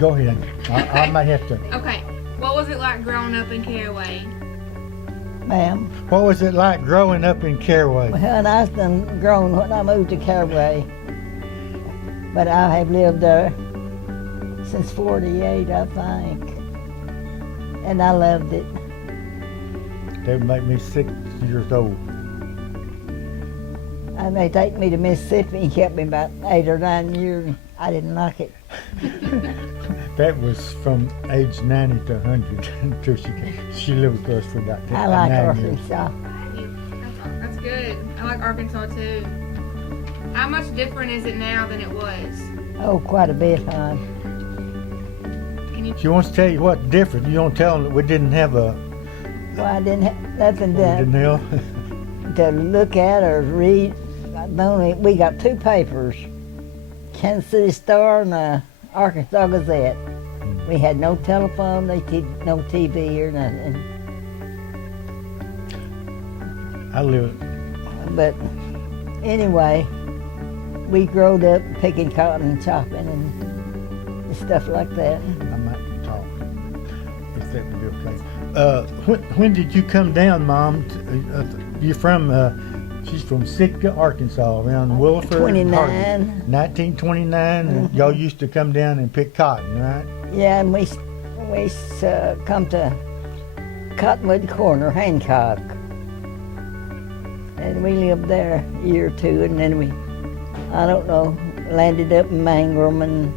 Go ahead. I might have to. Okay. What was it like growing up in Caraway? Ma'am. What was it like growing up in Caraway? Well, I was done grown when I moved to Caraway. But I have lived there since 48, I think. And I loved it. They would make me 6 years old. And they take me to Mississippi and kept me about 8 or 9 years. I didn't like it. That was from age 90 to 100 until she lived with us for about 10 I like 9 years. Arkansas. That's good. I like Arkansas too. How much different is it now than it was? Oh, quite a bit, hon. Can you? She wants to tell you what's different. You don't tell them that we didn't have a. Well, I didn't have nothing We didn't to, have. to look at or read. We got 2 papers, Kansas City Star and the Arkansas Gazette. We had no telephone, no TV or nothing. I live. But anyway, we growed up picking cotton and chopping and stuff like that. I might talk if that would be okay. When did you come down, Mom? You're from. She's from Sitka, Arkansas, around Williford. 29. 1929. And y'all used to come down and pick cotton, right? Yeah, and we come to Cottonwood Corner, Hancock. And we lived there a year or two, and then we, I don't know, landed up in Mangrum and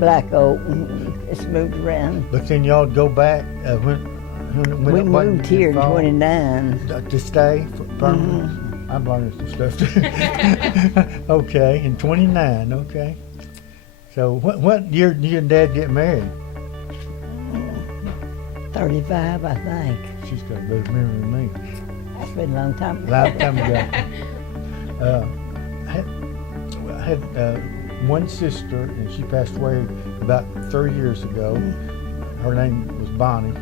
Black Oak and just moved around. But then y'all go back when We moved here in 29. To stay for permanent. I'm learning some stuff. Okay, in 29. Okay. So what year did you and Dad get married? 35, I think. She's got a better memory than me. That's been a long time ago. Long time ago. I had one sister, and she passed away about 30 years ago. Her name was Bonnie,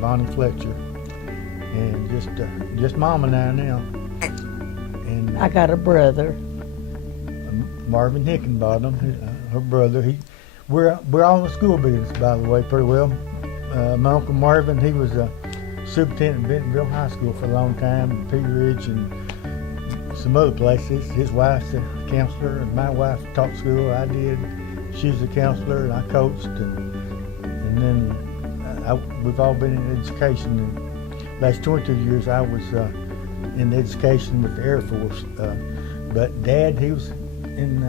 Bonnie Fletcher, and just Mom and I now. And I got a brother. Marvin Hickenbottom, her brother. We're all in the school business, by the way, pretty well. My Uncle Marvin, he was a superintendent at Bentonville High School for a long time, Pea Ridge and some other places. His wife's a counselor, and my wife taught school. I did. She was a counselor, and I coached. And then we've all been in education. And last 22 years, I was in education with the Air Force. But Dad, he was in.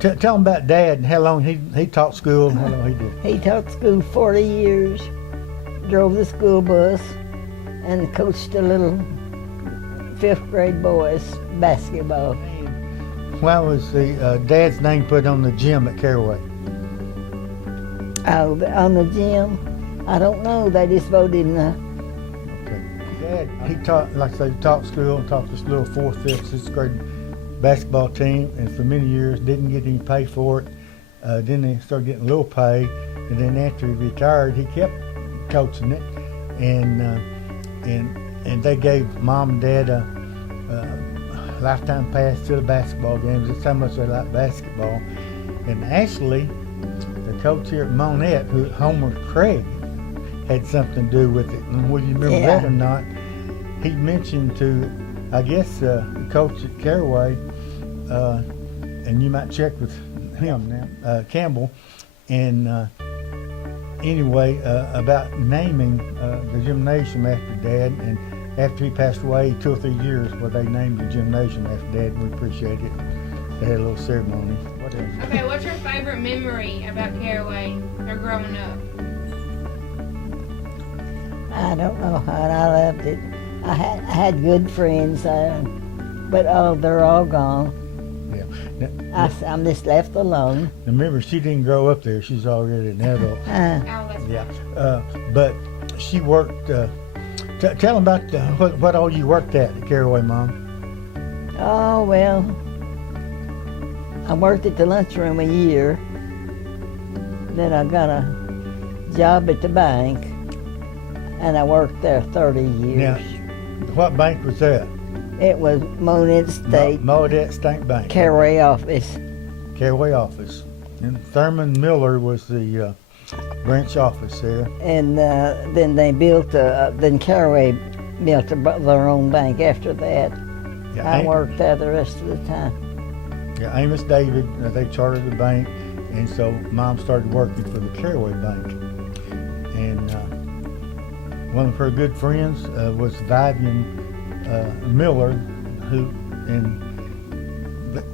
Tell them about Dad and how long he taught school and how long he did. He taught school 40 years, drove the school bus, and coached the little 5th grade boys basketball. Why was the Dad's name put on the gym at Caraway? Oh, on the gym? I don't know. They just voted in the... Okay. Dad, he taught, like I say, taught school and taught this little 4th, 5th, 6th grade basketball team, and for many years didn't get any pay for it. Then they started getting a little pay, and then after he retired, he kept coaching it, and they gave Mom and Dad a lifetime pass to the basketball games. That's how much they like basketball. And actually, the coach here at Monette, Homer Craig, had something to do with it. And whether you remember that or not, he mentioned to, I guess, the coach at Caraway, and you might check with him now, Campbell, and anyway, about naming the gymnasium after Dad. And after he passed away, 2 or 3 years, where they named the gymnasium after Dad, and we appreciate it. They had a little ceremony. What else? Okay, what's your favorite memory about Caraway or growing up? I don't know how I loved it. I had good friends, but they're all gone. Yeah. Now, I'm just left alone. remember, she didn't grow up there. She's already an adult. Oh, that's Yeah. But she worked. Tell them about what all you worked at Caraway, Mom. Oh, well, I worked at the lunchroom a year. Then I got a job at the bank, and I worked there 30 years. Now, what bank was that? It was Monette State, Monette State Bank. Caraway office. Caraway office. And Thurman Miller was the branch office there. And then they built, then Caraway built their own bank after that. Yeah, I worked there the rest of the time. Yeah, Amos David, they chartered the bank, and so Mom started working for the Caraway Bank. And one of her good friends was Vivian Miller, who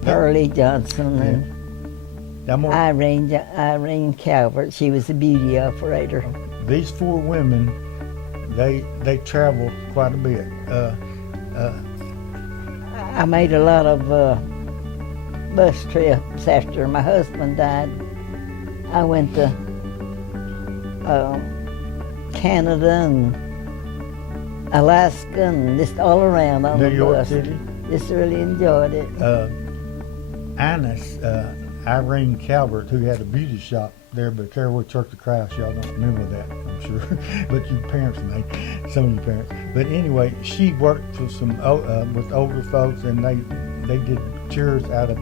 Pearlie Johnson and Irene Calvert. She was a beauty operator. These four women, they traveled quite a bit. I made a lot of bus trips after my husband died. I went to Canada and Alaska and just all around on New the York bus. City. Just really enjoyed it. Irene Calvert, who had a beauty shop there by Caraway Church of Christ. Y'all don't remember that, I'm sure, but your parents may, some of your parents. But anyway, she worked for some with older folks, and they did tours out of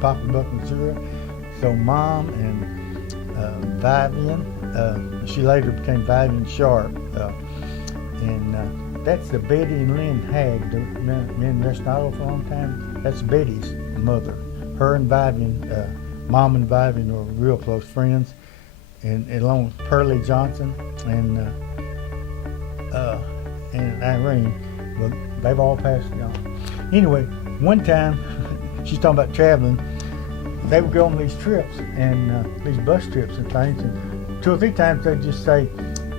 Pocketbook, Missouri. So Mom and Vivian, she later became Vivian Sharp, and that's the Betty and Lynn Hagg, the men rest idle for a long time. That's Betty's mother. Her and Vivian, Mom and Vivian were real close friends, and along with Pearlie Johnson and Irene. Well, they've all passed on. Anyway, one time, she's talking about traveling. They would go on these trips and these bus trips and things, and 2 or 3 times they'd just say,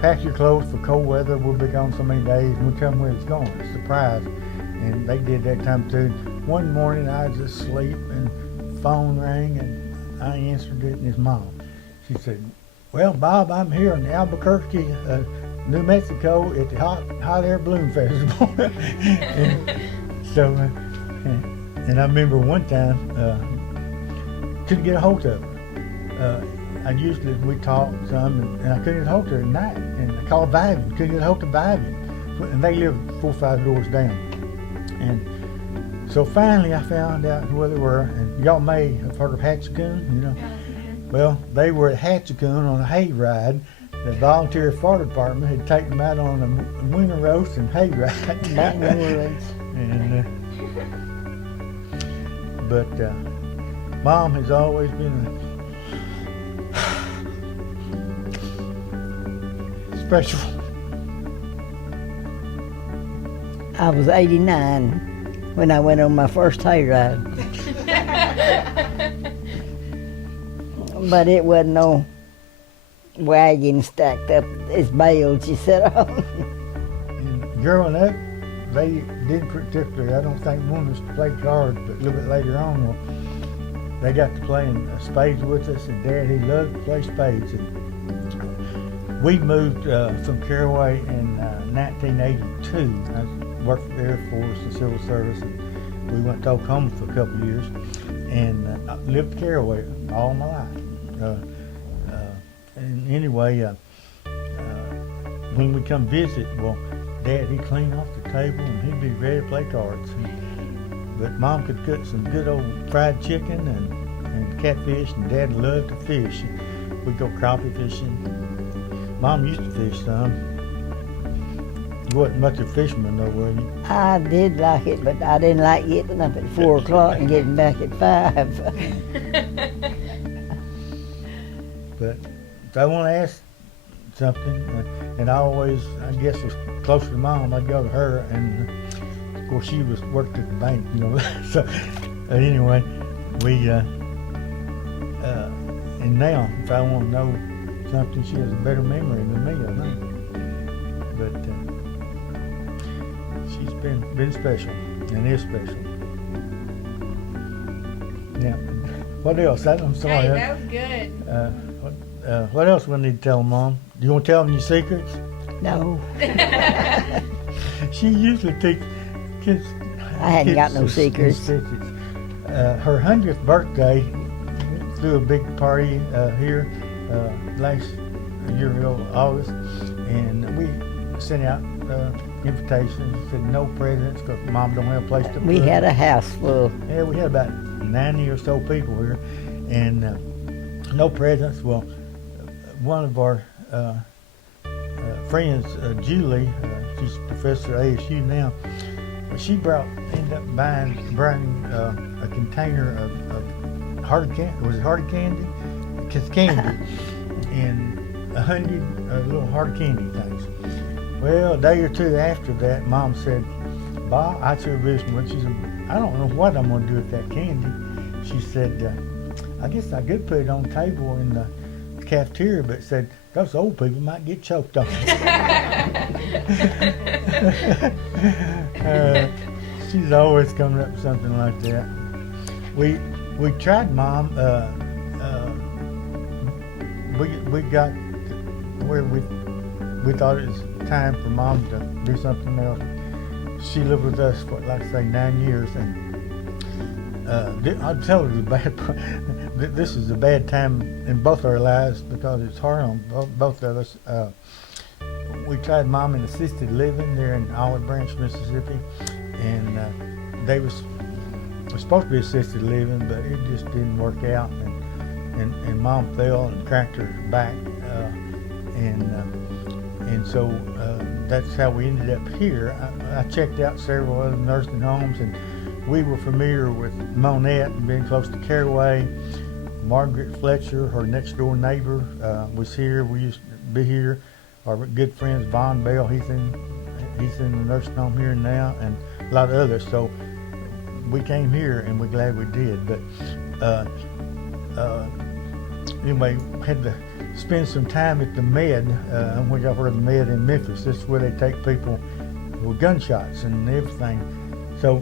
"Pack your clothes for cold weather. We'll be gone so many days, and we'll tell them where it's going." It's a surprise. And they did that time too. One morning I was asleep and phone rang and I answered it, and his mom. She said, "Well, Bob, I'm here in Albuquerque, New Mexico at the Hot Air Balloon Festival." And I remember one time, couldn't get a hold of her. We talked some, and I couldn't get a hold of her at night. And I called Vivian, couldn't get a hold of Vivian. And they lived 4 or 5 doors down. And so finally I found out where they were, and y'all may have heard of Hatchacoon, you know. Well, they were at Hatchacoon on a hay ride. The volunteer fire department had taken them out on a winter roast and hay ride. But Mom has always been special. I was 89 when I went on my first hay ride. But it wasn't no wagon stacked up as bales you sat on. And growing up, they didn't particularly, I don't think, want us to play cards, but a little bit later on, well, they got to playing spades with us, and Dad, he loved to play spades. And we moved from Caraway in 1982. I worked for the Air Force and Civil Service, and we went to Oklahoma for a couple of years, and I lived in Caraway all my life. And anyway, when we come visit, well, Dad, he'd clean off the table and he'd be ready to play cards. But Mom could cook some good old fried chicken and catfish, and Dad loved to fish. We'd go crappie fishing. Mom used to fish some. You wasn't much of a fisherman though, were you? I did like it, but I didn't like getting up at 4 o'clock and getting back at 5. But if I want to ask something, and I guess was closer to Mom, I'd go to her, and of course she worked at the bank, you know. So anyway, and now if I want to know something, she has a better memory than me, I think. But she's been special and is special. Now, what else? I'm sorry. Hey, that was good. What else we need to tell Mom? Do you want to tell them your secrets? No, She usually takes kids. I hadn't got no kids secrets. Her 100th birthday, we threw a big party here last year ago, August, and we sent out invitations. Said no presents because Mom don't have a place to put We had them. a house full. Yeah, we had about 90 or so people here, and no presents. Well, one of our friends, Julie, she's a professor at ASU now. She ended up bringing a container of hard candy. Was it hard candy? It's candy, and 100 little hard candy things. Well, a day or two after that, Mom said, "Bob, I should visit with." She said, "I don't know what I'm going to do with that candy." She said, "I guess I could put it on the table in the cafeteria," but said those old people might get choked on it. She's always coming up with something like that. We tried, Mom. We got where we thought it was time for Mom to do something else. She lived with us for, like I say, 9 years, and I'll tell you the bad part. This is a bad time in both our lives because it's hard on both of us. We tried Mom in assisted living there in Olive Branch, Mississippi, and they was supposed to be assisted living, but it just didn't work out, and Mom fell and cracked her back, and so that's how we ended up here. I checked out several other nursing homes, and we were familiar with Monette and being close to Caraway. Margaret Fletcher, her next door neighbor, was here. We used to be here. Our good friends Von Bell, he's in the nursing home here now, and a lot of others. So we came here, and we're glad we did. But anyway, had to spend some time at the Med. We got heard of the Med in Memphis. This is where they take people with gunshots and everything. So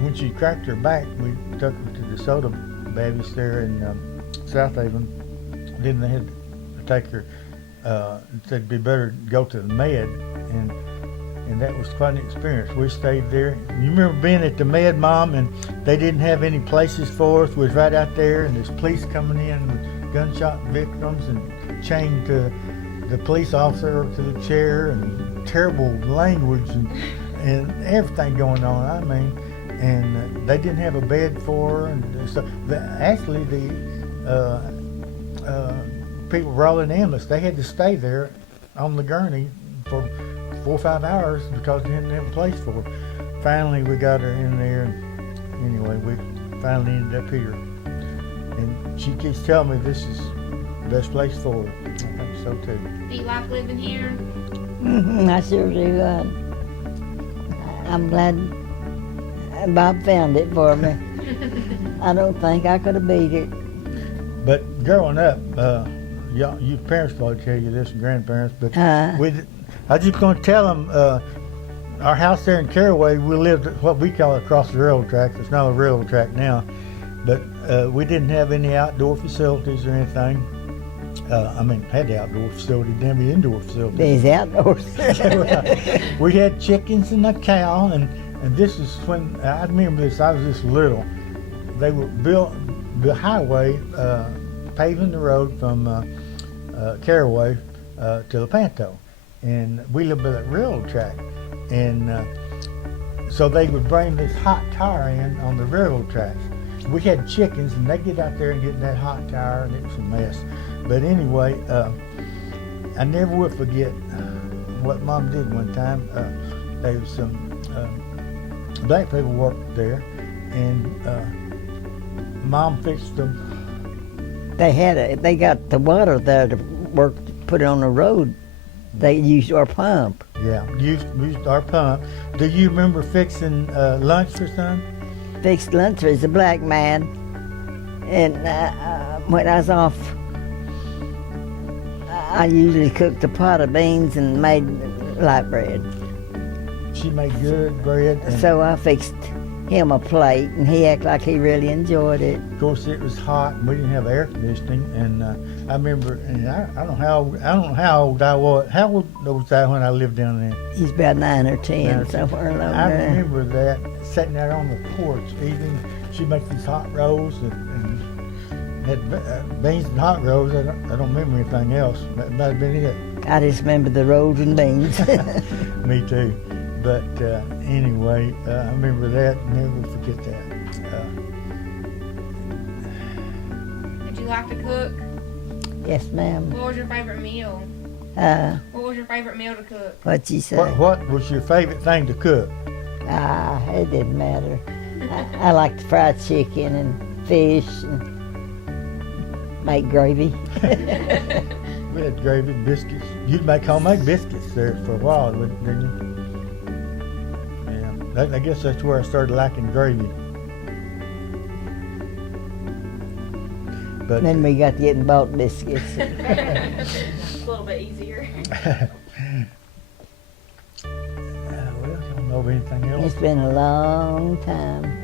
when she cracked her back, we took her to the Soda Baptist there in South Haven. Then they had to take her. Said it'd be better to go to the Med, and that was quite an experience. We stayed there. You remember being at the Med, Mom, and they didn't have any places for us. We was right out there, and there's police coming in with gunshot victims and chained to the police officer to the chair, and terrible language and everything going on. I mean, and they didn't have a bed for her, and so actually the people brought in ambulance. They had to stay there on the gurney for 4 or 5 hours because they didn't have a place for her. Finally, we got her in there, and anyway, we finally ended up here. And she keeps telling me this is the best place for her. I think so too. Do you like living here? I sure do. I'm glad Bob found it for me. I don't think I could have beat it. But growing up, your parents probably tell you this, and grandparents, but I was just going to tell them, our house there in Caraway, we lived at what we call across the railroad track. It's not a railroad track now, but we didn't have any outdoor facilities or anything. I mean, had the outdoor facility, didn't have the indoor facility. These outdoors. We had chickens and a cow, and this is when, I remember this, I was this little. They were built the highway, paving the road from Caraway to Lepanto, and we lived by that railroad track, and so they would bring this hot tire in on the railroad tracks. We had chickens, and they'd get out there and get in that hot tire, and it was a mess. But anyway, I never will forget what Mom did one time. There was some black people worked there, and Mom fixed them. They got the water there to work, put it on the road. They used our pump. Yeah, used our pump. Do you remember fixing lunch for son? Fixed lunch for a black man, and when I was off, I usually cooked a pot of beans and made light bread. She made good bread. So I fixed him a plate, and he acted like he really enjoyed it. Of course, it was hot, and we didn't have air conditioning. And I remember, and I don't know how old I was. How old was I when I lived down there? He's about 9 or 10, somewhere along there. I remember that sitting out on the porch eating. She makes these hot rolls and had beans and hot rolls. I don't remember anything else. That might have been it. I just remember the rolls and beans. Me too. But anyway, I remember that. Never forget that. Did you like to cook? Yes, ma'am. What was your favorite meal? What was your favorite meal to cook? What you say? What was your favorite thing to cook? It didn't matter. I liked fried chicken and fish and make gravy. We had gravy, biscuits. You'd make homemade biscuits there for a while, didn't you? Yeah, I guess that's where I started liking gravy. But Then we got to getting bought biscuits. It's a little bit easier. well, I don't know of anything else. It's been a long time.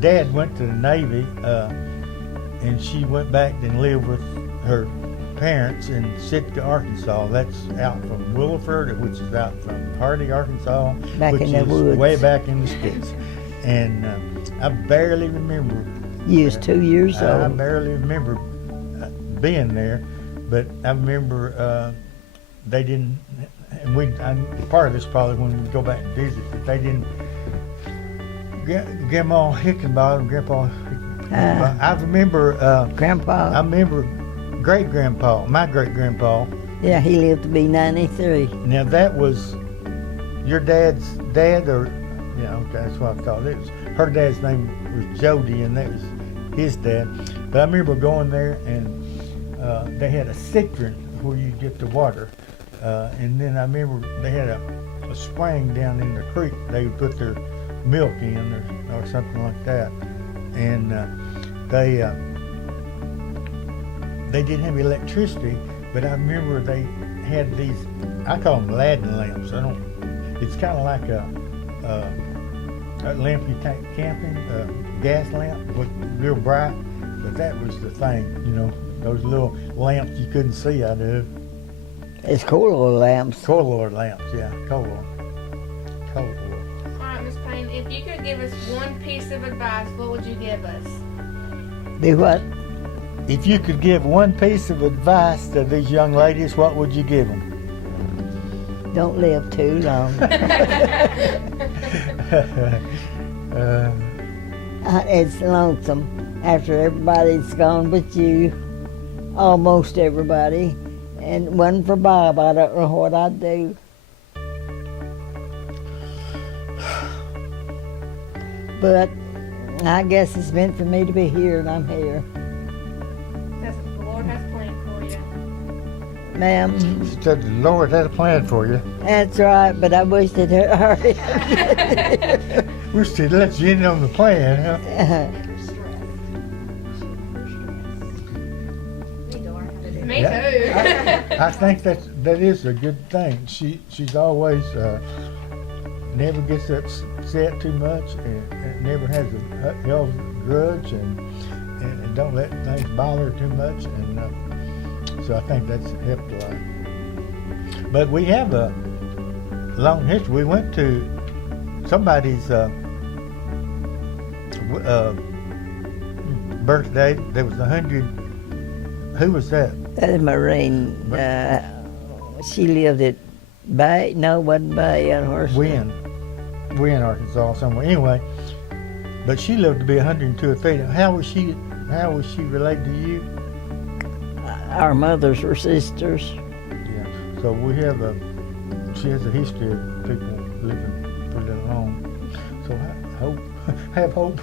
Dad went to the Navy, and she went back and lived with her parents in Sitka, Arkansas. That's out from Willowford, which is out from Hardy, Arkansas, Back which in the is woods. way back in the sticks. And I barely remember. You was 2 years I old. barely remember being there, but I remember they didn't. And part of this probably when we go back and visit, but they didn't. Grandma Hickenbottom, Grandpa. I remember. Grandpa? I remember great grandpa, my great grandpa. Yeah, he lived to be 93. Now that was your dad's dad, or yeah, okay, that's what I thought. It was her dad's name was Jody, and that was his dad. But I remember going there, and they had a cistern where you get the water, and then I remember they had a spring down in the creek. They would put their milk in, or something like that, and they didn't have electricity, but I remember they had these, I call them Aladdin lamps. It's kind of like a lamp you take camping, a gas lamp, but real bright. But that was the thing, those little lamps you couldn't see out of. It's cool little lamps. Coal oil lamps, yeah, coal oil. All right, Miss Payne, if you could give us one piece of advice, what would you give us? Do what? If you could give one piece of advice to these young ladies, what would you give them? Don't live too long. It's lonesome after everybody's gone but you, almost everybody. And one for Bob, I don't know what I'd do. But I guess it's meant for me to be here, and I'm here. That's what the Lord has planned for you. Ma'am, She said the Lord had a plan for you. that's right, but I wish it had already. We should let you in on the plan, huh? Me too. I think that is a good thing. She's always never gets upset too much, and never has a held grudge, and don't let things bother her too much, and so I think that's helped a lot. But we have a long history. We went to somebody's birthday. There was 100. Who was that? That is Maureen. She lived at Bay. No, it wasn't Bay. Out of Wynn, Arkansas, somewhere. Anyway, but she lived to be 102 or 3. How was she related to you? Our mothers were sisters. Yeah. So she has a history of people living pretty long. So have hope.